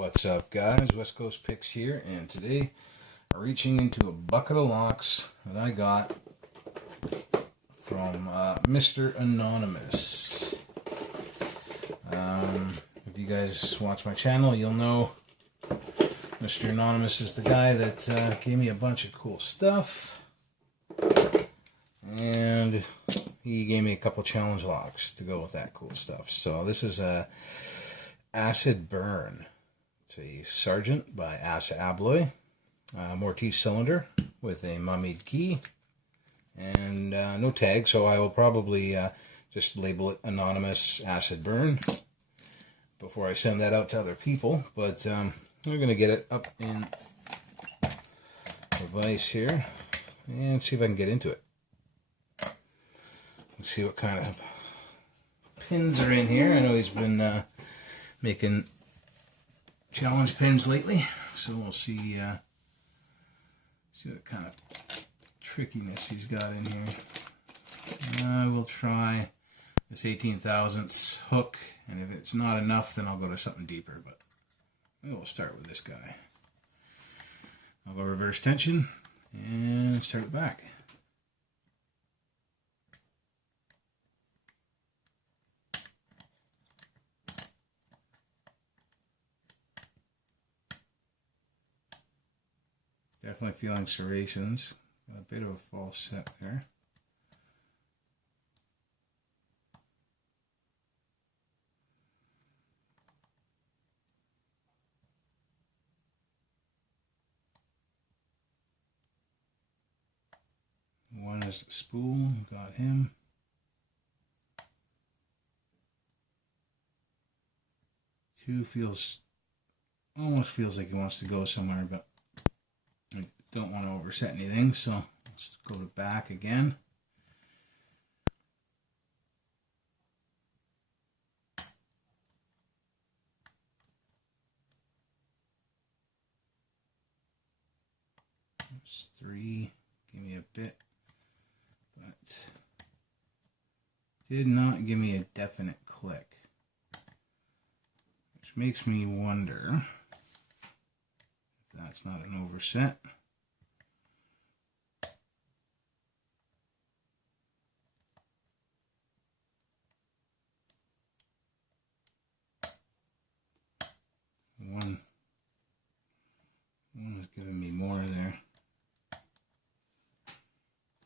What's up, guys? West Coast Picks here, and today I'm reaching into a bucket of locks that I got from Mr. Anonymous. If you guys watch my channel, you'll know Mr. Anonymous is the guy that gave me a bunch of cool stuff, and he gave me a couple challenge locks to go with that cool stuff. So this is a Acid Burn. It's a Sargent by Asa Abloy, Mortise cylinder with a mummied key, and no tag, so I will probably just label it Anonymous Acid Burn before I send that out to other people. But we're going to get it up in the vise here and see if I can get into it. Let's see what kind of pins are in here. I know he's been making challenge pins lately, so we'll see what kind of trickiness he's got in here. I will try this 18 thousandths hook, and if it's not enough, then I'll go to something deeper, but we'll start with this guy. I'll go reverse tension and start it back. Definitely feeling serrations. Got a bit of a false set there. One is the spool, got him. Two almost feels like he wants to go somewhere, but I don't want to overset anything, so let's go to back again. That's three. Give me a bit, but did not give me a definite click, which makes me wonder if that's not an overset. One was giving me more there.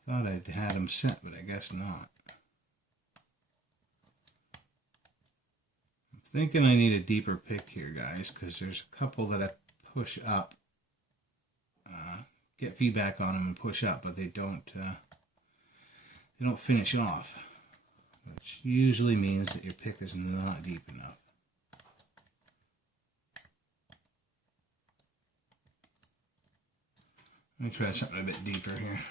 Thought I'd had him set, but I guess not. I'm thinking I need a deeper pick here, guys, because there's a couple that I push up, get feedback on them and push up, but they don't finish off, which usually means that your pick is not deep enough. Let me try something a bit deeper here.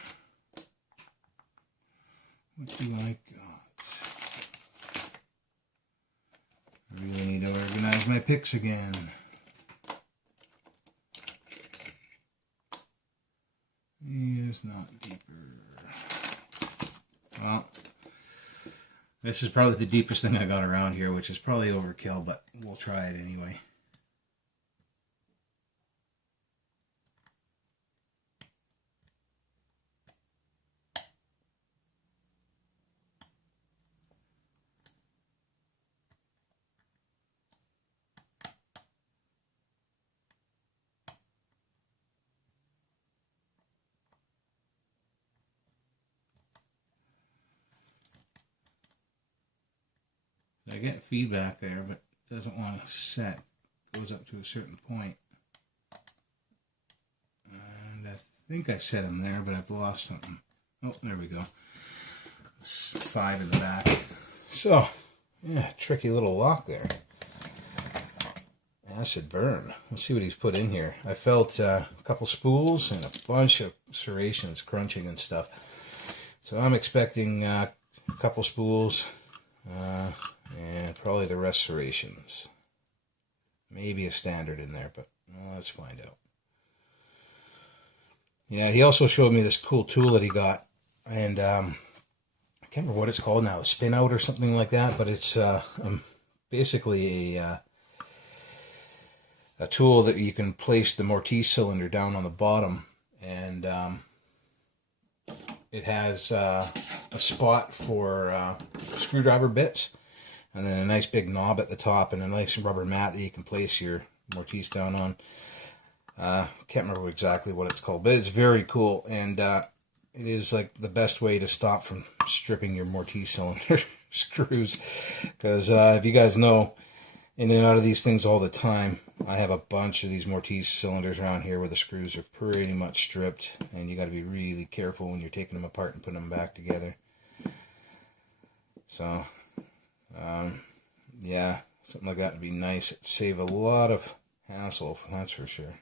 What do I got? I really need to organize my picks again. It's not deeper. Well, this is probably the deepest thing I got around here, which is probably overkill, but we'll try it anyway. I get feedback there, but it doesn't want to set. It goes up to a certain point. And I think I set him there, but I've lost something. Oh, there we go. It's 5 in the back. So, yeah, tricky little lock there. Acid Burn. Let's see what he's put in here. I felt a couple spools and a bunch of serrations crunching and stuff. So I'm expecting a couple spools. And probably the rest serrations. Maybe a standard in there, but let's find out. Yeah, he also showed me this cool tool that he got, and I can't remember what it's called now, a spin out or something like that, but it's basically a a tool that you can place the mortise cylinder down on the bottom, and it has a spot for screwdriver bits, and then a nice big knob at the top, and a nice rubber mat that you can place your mortise down on. Can't remember exactly what it's called, but it's very cool, and it is like the best way to stop from stripping your mortise cylinder screws, because if you guys know, in and out of these things all the time. I have a bunch of these mortise cylinders around here where the screws are pretty much stripped, and you got to be really careful when you're taking them apart and putting them back together. So, yeah, something like that would be nice. It'd save a lot of hassle, that's for sure.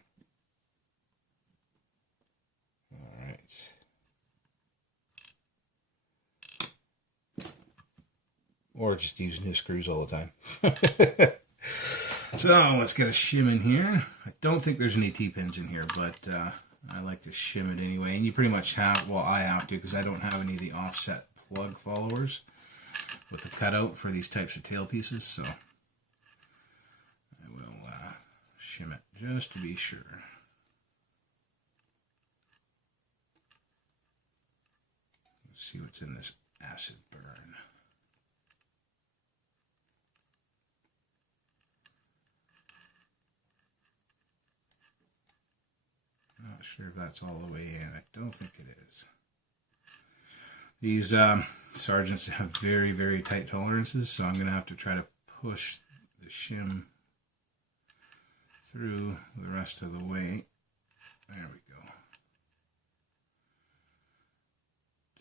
All right. Or just use new screws all the time. So let's get a shim in here. I don't think there's any T-pins in here, but I like to shim it anyway. And you pretty much have, well, I have to, because I don't have any of the offset plug followers with the cutout for these types of tail pieces, so I will shim it just to be sure. Let's see what's in this acid burn. Not sure if that's all the way in. I don't think it is. These Sargents have very, very tight tolerances, so I'm going to have to try to push the shim through the rest of the way. There we go.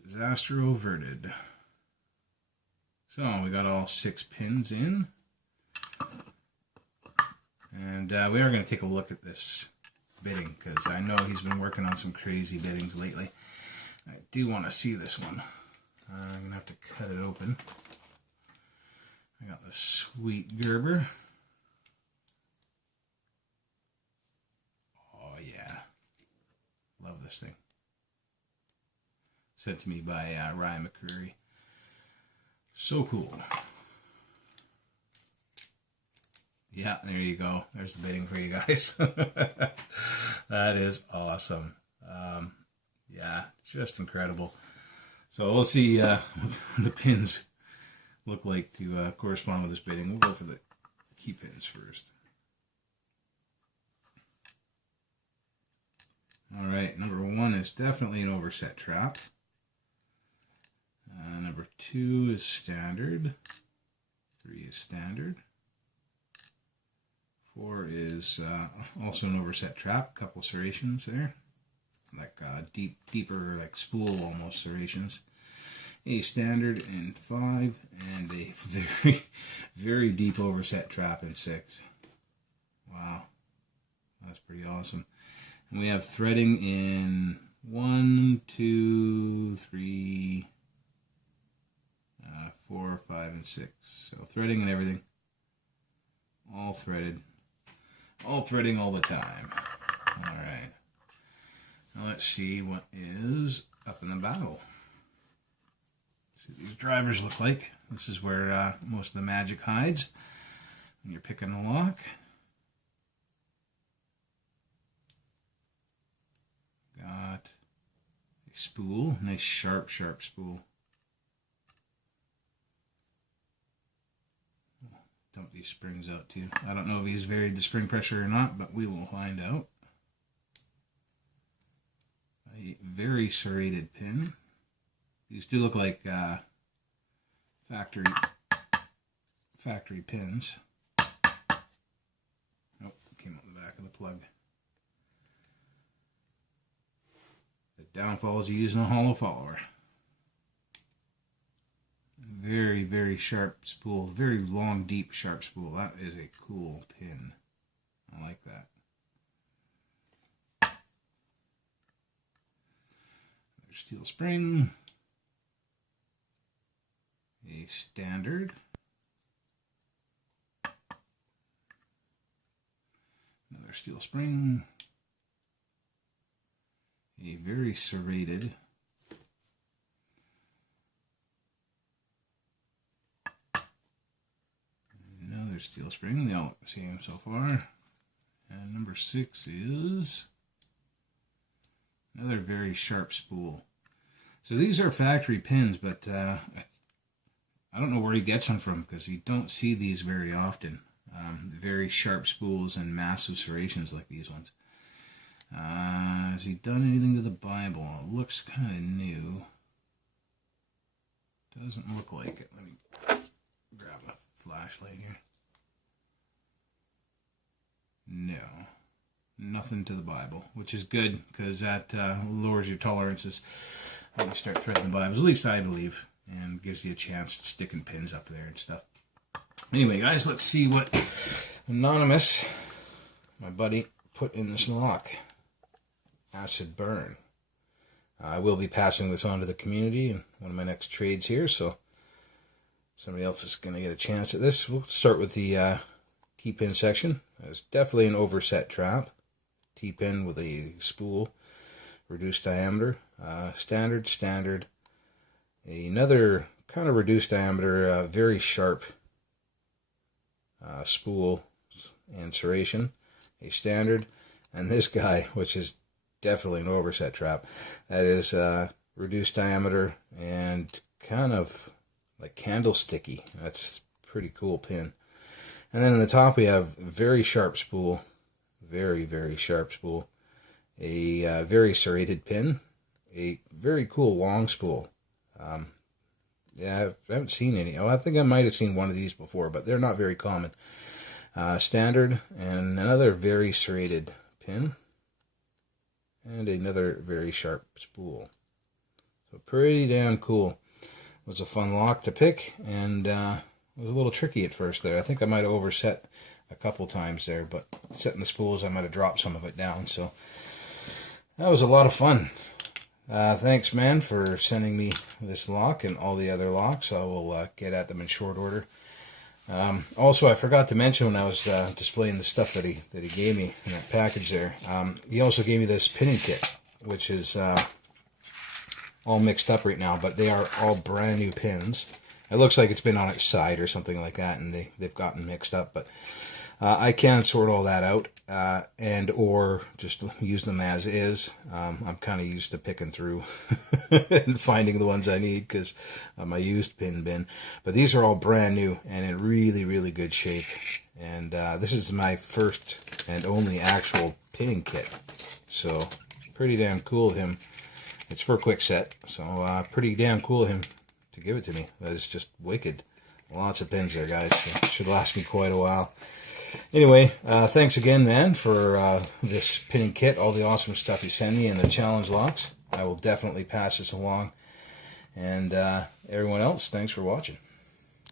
Disaster averted. So we got all 6 pins in. And we are going to take a look at this bitting, because I know he's been working on some crazy bittings lately. I do want to see this one. I'm going to have to cut it open. I got the sweet Gerber. Oh yeah. Love this thing. Sent to me by Ryan McCreary. So cool. Yeah, there you go. There's the bitting for you guys. That is awesome. Yeah, just incredible. So we'll see what the pins look like to correspond with this bitting. We'll go for the key pins first. Alright, number 1 is definitely an overset trap. Number 2 is standard. 3 is standard. 4 is also an overset trap, couple serrations there, like deeper, like spool almost serrations. A standard in 5, and a very, very deep overset trap in 6. Wow, that's pretty awesome. And we have threading in 1, 2, 3, 4, 5, and 6. So threading and everything, all threaded. All threading all the time. Alright. Now let's see what is up in the bow. See what these drivers look like. This is where most of the magic hides when you're picking the lock. Got a spool. Nice sharp spool. Dump these springs out too. I don't know if he's varied the spring pressure or not, but we will find out. A very serrated pin. These do look like factory pins. Nope, came out the back of the plug. The downfall is using a hollow follower. Very, very sharp spool. Very long, deep, sharp spool. That is a cool pin. I like that. There's steel spring. A standard. Another steel spring. A very serrated. Another steel spring. They all look the same so far. number 6 is another very sharp spool. So these are factory pins, but I don't know where he gets them from, because you don't see these very often. Very sharp spools and massive serrations like these ones. Has he done anything to the Bible? It looks kind of new. Doesn't look like it. Let me grab a flashlight here. No. Nothing to the Bible, which is good, because that lowers your tolerances when you start threading the Bibles. At least I believe. And gives you a chance to sticking pins up there and stuff. Anyway, guys, let's see what Anonymous, my buddy, put in this lock. Acid Burn. I will be passing this on to the community in one of my next trades here, so somebody else is going to get a chance at this. We'll start with the T-pin section. It's definitely an overset trap. T-pin with a spool, reduced diameter, standard. Another kind of reduced diameter, very sharp spool and serration, a standard, and this guy, which is definitely an overset trap, that is reduced diameter and kind of like candlesticky. That's a pretty cool pin. And then in the top we have very sharp spool, very sharp spool, a very serrated pin, a very cool long spool. Yeah, I haven't seen any. Oh, I think I might have seen one of these before, but they're not very common. Standard, and another very serrated pin, and another very sharp spool. So pretty damn cool. It was a fun lock to pick, and it was a little tricky at first there. I think I might have overset a couple times there, but setting the spools, I might have dropped some of it down. So that was a lot of fun. Thanks, man, for sending me this lock and all the other locks. I will get at them in short order. Also, I forgot to mention when I was displaying the stuff that he gave me in that package there, he also gave me this pinning kit, which is all mixed up right now, but they are all brand new pins. It looks like it's been on its side or something like that, and they've gotten mixed up, but I can sort all that out and or just use them as is. I'm kind of used to picking through and finding the ones I need because of my used pin bin. But these are all brand new and in really good shape. And this is my first and only actual pinning kit. So pretty damn cool of him. It's for a quick set, so pretty damn cool of him to give it to me. That is just wicked. Lots of pins there, guys. So it should last me quite a while. Anyway, thanks again, man, for this pinning kit, all the awesome stuff you send me, and the challenge locks. I will definitely pass this along. And everyone else, thanks for watching.